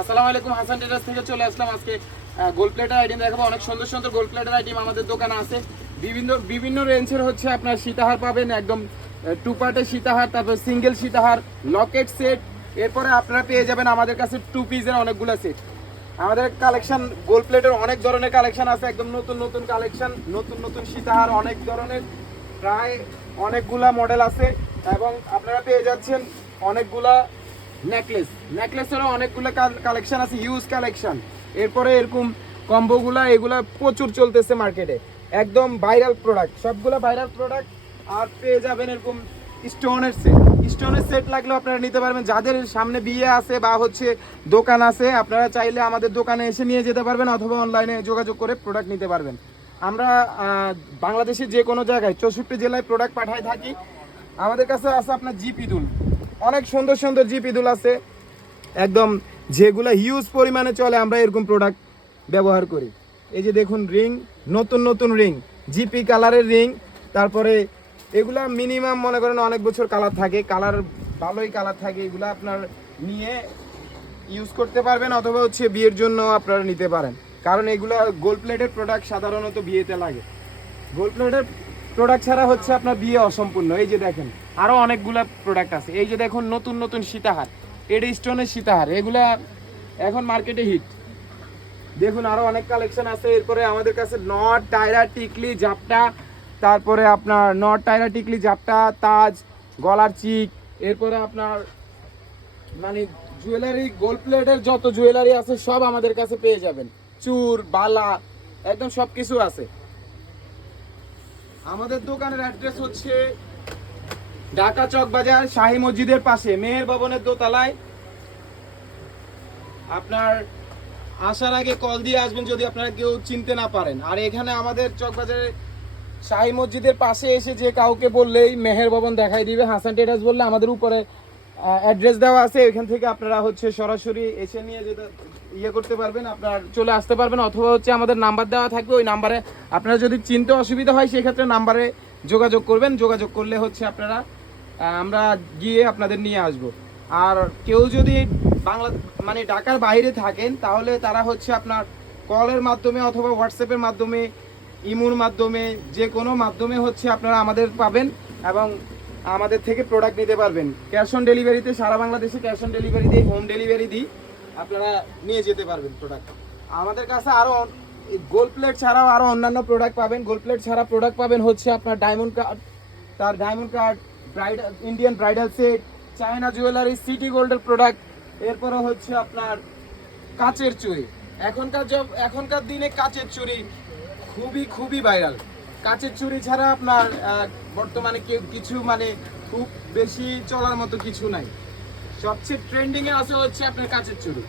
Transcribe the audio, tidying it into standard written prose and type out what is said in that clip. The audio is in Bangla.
আসসালামু আলাইকুম, হাসান টেরাস থেকে চলে আসলাম। আজকে গোল্ড প্লেটের আইটেম দেখাবো। অনেক সুন্দর সুন্দর গোল্ড প্লেটের আইটেম আমাদের দোকানে আছে। বিভিন্ন বিভিন্ন রেঞ্জের হচ্ছে আপনার সীতাহার পাবেন, একদম টু পার্টের সীতাহার, তারপর সিঙ্গেল সীতাহার, লকেট সেট। এরপরে আপনারা পেয়ে যাবেন আমাদের কাছে টু পিসের অনেকগুলো সেট। আমাদের কালেকশন গোল্ড প্লেটের অনেক ধরনের কালেকশন আছে, একদম নতুন নতুন কালেকশন, নতুন নতুন সীতাহার অনেক ধরনের, প্রায় অনেকগুলা মডেল আছে। এবং আপনারা পেয়ে যাচ্ছেন অনেকগুলা নেকলেসেরও অনেকগুলো কালেকশন আছে, হিউজ কালেকশন। এরপরে এরকম কম্বোগুলা এগুলা প্রচুর চলতেছে মার্কেটে, একদম ভাইরাল প্রোডাক্ট, সবগুলো ভাইরাল প্রোডাক্ট। আর পেয়ে যাবেন এরকম স্টোনের সেট লাগলেও আপনারা নিতে পারবেন। যাদের সামনে বিয়ে আছে বা হচ্ছে দোকান আছে, আপনারা চাইলে আমাদের দোকানে এসে নিয়ে যেতে পারবেন অথবা অনলাইনে যোগাযোগ করে প্রোডাক্ট নিতে পারবেন। আমরা বাংলাদেশের যে কোনো জায়গায় 64 জেলায় প্রোডাক্ট পাঠাই থাকি। আমাদের কাছে আছে আপনার জিপিদুল, অনেক সুন্দর সুন্দর জিপিদুল আছে, একদম যেগুলো হিউজ পরিমাণে চলে। আমরা এরকম প্রোডাক্ট ব্যবহার করি। এই যে দেখুন রিং, নতুন নতুন রিং, জিপি কালারের রিং। তারপরে এগুলা মিনিমাম মনে করেন অনেক বছর কালার থাকে, কালার ভালোই কালার থাকে। এগুলো আপনার নিয়ে ইউজ করতে পারবেন অথবা হচ্ছে বিয়ের জন্য আপনারা নিতে পারেন, কারণ এগুলা গোল্ড প্লেটের প্রোডাক্ট সাধারণত বিয়েতে লাগে। গোল্ড প্লেটের প্রোডাক্ট ছাড়া হচ্ছে আপনার বিয়ে অসম্পূর্ণ। এই যে দেখেন আরও অনেকগুলো প্রোডাক্ট আছে। এই যে দেখুন নতুন নতুন সীতাহার, এডি স্টোনের সীতাহার, এগুলা এখন মার্কেটে হিট। দেখুন আরও অনেক কালেকশন আছে। এরপরে আমাদের কাছে নট, টায়রা, টিকলি, জাপটা, তারপরে আপনার নট, টায়রা, টিকলি, জাপটা, তাজ, গলার চিক। এরপরে আপনার মানে জুয়েলারি, গোল্ড প্লেটের যত জুয়েলারি আছে সব আমাদের কাছে পেয়ে যাবেন। চূড়, বালা, একদম সব কিছু আছে। আমাদের দোকানের অ্যাড্রেস হচ্ছে ঢাকা চক বাজার, শাহী মসজিদের পাশে, মেহের ভবনের দোতলায়। আপনার আসার আগে কল দিয়ে আসবেন যদি আপনারা কেউ চিনতে না পারেন। আর এখানে আমাদের চকবাজারে শাহী মসজিদের পাশে এসে যে কাউকে বললেই মেহের ভবন দেখাই দিবে। হাসান টেরাস বললে আমাদের উপরে অ্যাড্রেস দেওয়া আছে, এখান থেকে আপনারা হচ্ছে সরাসরি এসে নিয়ে যেতে ইয়ে করতে পারবেন, আপনার চলে আসতে পারবেন। অথবা হচ্ছে আমাদের নাম্বার দেওয়া থাকবে, ওই নাম্বারে আপনারা যদি চিনতে অসুবিধা হয় সেক্ষেত্রে নাম্বারে যোগাযোগ করবেন। যোগাযোগ করলে হচ্ছে আপনারা আমরা গিয়ে আপনাদের নিয়ে আসব। আর কেউ যদি বাংলা মানে ঢাকার বাইরে থাকেন তাহলে তারা হচ্ছে আপনার কলের মাধ্যমে অথবা হোয়াটসঅ্যাপের মাধ্যমে, ইমোর মাধ্যমে, যে কোনো মাধ্যমে হচ্ছে আপনারা আমাদের পাবেন এবং আমাদের থেকে প্রোডাক্ট নিতে পারবেন। ক্যাশ অন ডেলিভারিতে, সারা বাংলাদেশে ক্যাশ অন ডেলিভারি দিই, হোম ডেলিভারি দিই, আপনারা নিয়ে যেতে পারবেন প্রোডাক্ট। আমাদের কাছে আরও গোল্ড প্লেট ছাড়াও আরও অন্যান্য প্রোডাক্ট পাবেন। গোল্ড প্লেট ছাড়া প্রোডাক্ট পাবেন হচ্ছে আপনার ডায়মন্ড কার্ড, তার diamond card, bridal, Indian bridal set, China jewellery, city গোল্ডের প্রোডাক্ট। এরপরে হচ্ছে আপনার কাচের চুড়ি। এখনকার দিনে কাচের চুড়ি খুবই ভাইরাল। কাচের চুড়ি ছাড়া আপনার বর্তমানে কিছু মানে খুব বেশি চলার মতো কিছু নাই। সবচেয়ে ট্রেন্ডিংয়ে আছে হচ্ছে আপনার কাচের চুড়ি।